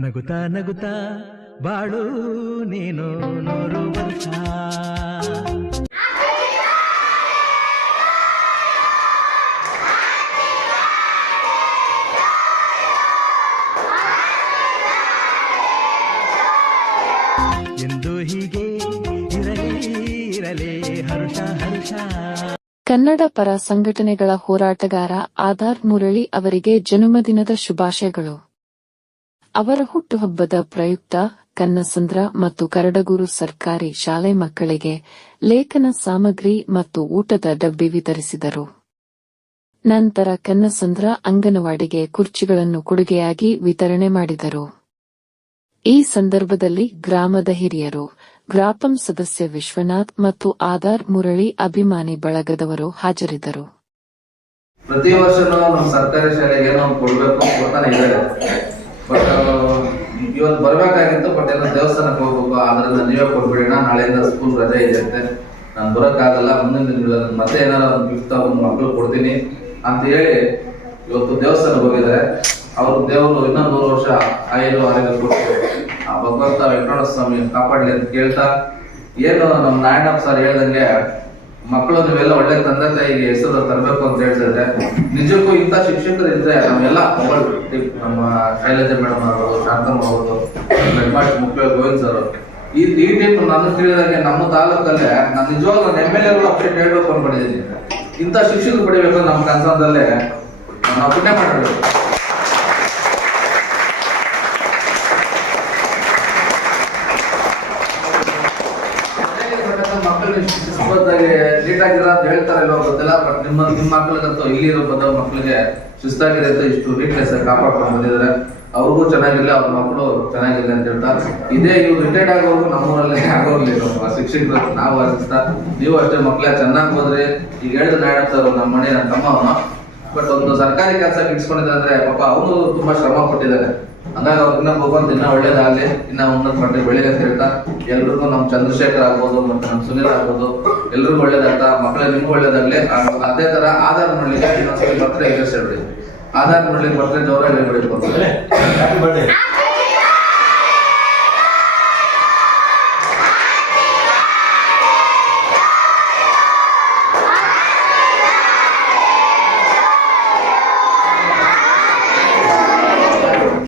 ನಗುತ್ತಾ ನಗುತ್ತಾ ಬಾಳು ನೀನು ನೂರು ವರ್ಷ ಎಂದು ಹೀಗೆ ಇರಲಿ ಇರಲಿ, ಹರುಷ ಹರುಷ. ಕನ್ನಡ ಪರ ಸಂಘಟನೆಗಳ ಹೋರಾಟಗಾರ ಆಧಾರ್ ಮುರಳಿ ಅವರಿಗೆ ಜನ್ಮದಿನದ ಶುಭಾಶಯಗಳು. ಅವರ ಹುಟ್ಟುಹಬ್ಬದ ಪ್ರಯುಕ್ತ ಕನ್ನಸಂದ್ರ ಮತ್ತು ಕರಡಗೂರು ಸರ್ಕಾರಿ ಶಾಲೆ ಮಕ್ಕಳಿಗೆ ಲೇಖನ ಸಾಮಗ್ರಿ ಮತ್ತು ಊಟದ ಡಬ್ಬಿ ವಿತರಿಸಿದರು. ನಂತರ ಕನ್ನಸಂದ್ರ ಅಂಗನವಾಡಿಗೆ ಕುರ್ಚಿಗಳನ್ನು ಕೊಡುಗೆಯಾಗಿ ವಿತರಣೆ ಮಾಡಿದರು. ಈ ಸಂದರ್ಭದಲ್ಲಿ ಗ್ರಾಮದ ಹಿರಿಯರು, ಗ್ರಾಪಂ ಸದಸ್ಯ ವಿಶ್ವನಾಥ್ ಮತ್ತು ಆಧಾರ್ ಮುರಳಿ ಅಭಿಮಾನಿ ಬಳಗದವರು ಹಾಜರಿದ್ದರು. ಪ್ರತಿ ವರ್ಷನೂ ನಮ್ಮ ಸರ್ಕಾರಿ ಶಾಲೆಗೆ ನಾವು ಕೊಡಬೇಕು ಇವತ್ತು ಬರ್ಬೇಕಾಗಿತ್ತು ಬಟ್ ಎಲ್ಲ ದೇವಸ್ಥಾನಕ್ಕೆ ಹೋಗ್ಬೇಕು. ಆದ್ರಿಂದ ನೀವೇ ಕೊಟ್ಬಿಡೋಣ. ನಾಳೆಯಿಂದ ಸ್ಕೂಲ್ ರಜೆ ಇದೆ ಅಂತೆ. ನಾನು ಬರೋಕ್ಕಾಗಲ್ಲ. ಮುಂದಿನ ದಿನಗಳಲ್ಲಿ ಮತ್ತೆ ಏನಾರ ಒಂದು ಗಿಫ್ಟ್ ಒಂದು ಮಕ್ಕಳು ಕೊಡ್ತೀನಿ ಅಂತ ಹೇಳಿ ಇವತ್ತು ದೇವಸ್ಥಾನಕ್ಕೆ ಹೋಗಿದ್ದಾರೆ. ಅವ್ರ ದೇವರು ಇನ್ನೊಂದು ಮೂರು ವರ್ಷ ಐದು ಆರೋಗ್ಯ ಕೊಟ್ಟು, ಆ ಭಗವಂತ ವೆಂಕಟೇಶ್ವರ ಸ್ವಾಮಿ ಕಾಪಾಡಲಿ ಅಂತ ಕೇಳ್ತಾ, ಏನು ನಮ್ಮ ನಾರಾಯಣಪ್ಪ ಸರ್ ಹೇಳ್ದಂಗೆ ಮಕ್ಕಳು ನೀವೆಲ್ಲ ಒಳ್ಳೆ ತಂದೆ ತಾಯಿಗೆ ಹೆಸರು ತರಬೇಕು ಅಂತ ಹೇಳ್ತಿದ್ರೆ ನಿಜಕ್ಕೂ ಇಂಥ ಶಿಕ್ಷಕರು ಇದ್ರೆ ನಾವೆಲ್ಲ ನಮ್ಮ ಶೈಲಜ ಮೇಡಮ್ ಅವರು, ಶಾಂತಮ್ಮ ಅವರು ಬೆಡ್ಮಾಟ್ ಮುಖ್ಯ ಗೋವಿಂದ್ ಸರ್ ಈ ಈ ಟೈಪ್ ನಾನು ತಿಳಿದಾಗೆ ನಮ್ಮ ತಾಲೂಕಲ್ಲೇ ನಾನು ನಿಜವಾಗ ನನ್ನ ಎಂ ಎಲ್ ಎ ಅಪ್ಡೇಟ್ ಹೇಳ್ಬೇಕು ಅನ್ಕೊಂಡಿದ್ದೀನಿ. ಇಂಥ ಶಿಕ್ಷಕರು ಪಡಿಬೇಕು ನಮ್ಮ ಕನ್ಸದಲ್ಲೇ ನಾವು ಪುಣ್ಯ ಮಾಡಬೇಕು ನೀಟಾಗಿರ ಅಂತ ಹೇಳ್ತಾರೆ ಇಲ್ವೋ ಗೊತ್ತಿಲ್ಲ ಬಟ್ ನಿಮ್ಮ ನಿಮ್ಮ ಮಕ್ಕಳಿಗಂತೂ ಇಲ್ಲಿ ಇರೋ ಬಂದ ಮಕ್ಕಳಿಗೆ ಶಿಸ್ತಾಗಿದೆ ಅಂತ ಇಷ್ಟು ನೀಟ್ನೆಸ್ ಕಾಪಾಡ್ಕೊಂಡು ಬಂದಿದ್ದಾರೆ. ಅವ್ರಿಗೂ ಚೆನ್ನಾಗಿಲ್ಲ ಅವ್ರ ಮಕ್ಕಳು ಚೆನ್ನಾಗಿಲ್ಲ ಅಂತ ಹೇಳ್ತಾ, ಇದೇ ಇವ್ರು ರಿಟೈರ್ಡ್ ಆಗೋರ್ಗು ನಮ್ಮೂರಲ್ಲಿ ಆಗೋಗ್ಲಿ ನಮ್ಮ ಶಿಕ್ಷಕರು ನಾವು ಅನಿಸ್ತಾ ನೀವು ಅಷ್ಟೇ ಮಕ್ಕಳ ಚೆನ್ನಾಗಿ ಹೋದ್ರೆ, ಈಗ ಹೇಳಿದ್ರೆ ನಮ್ಮ ಮನೆ ನನ್ನ ತಮ್ಮ ಬಟ್ ಒಂದು ಸರ್ಕಾರಿ ಕೆಲಸ ಇಟ್ಸ್ಕೊಂಡಿದ್ದಾರೆ ಪಾಪ, ಅವನು ತುಂಬಾ ಶ್ರಮ ಪಟ್ಟಿದ್ದಾರೆ. ಹಂಗಾಗಿ ಇನ್ನೊಬ್ಬ ಭಗವಂತ ಇನ್ನ ಒಳ್ಳೇದಾಗ್ಲಿ ಇನ್ನ ಉನ್ನತ ಮಟ್ಟ ಬೆಳೆಯ ಅಂತ ಹೇಳ್ತಾ ಎಲ್ರಿಗೂ ನಮ್ ಚಂದ್ರಶೇಖರ್ ಆಗ್ಬೋದು ಮತ್ತೆ ನಮ್ ಸುನೀಲ್ ಆಗ್ಬೋದು ಎಲ್ರಿಗೂ ಒಳ್ಳೇದಾಗ್ತಾ ಮಕ್ಕಳ ನಿಮ್ಗೂ ಒಳ್ಳೇದಾಗ್ಲಿ. ಅದೇ ತರ ಆಧಾರ್ ನೋಡ್ಲಿಕ್ಕೆ ಇನ್ನೊಂದ್ಸಲ ಬರ್ತಾರೆ ಎಗ್ರೆಸ್ ಹೇಳ್ಬಿಡಿ ಆಧಾರ್ ನೋಡ್ಲಿಕ್ಕೆ ಬರ್ತಾರೆ ಜೋರಾಗಿ ಹೇಳ್ಬಿಡಿ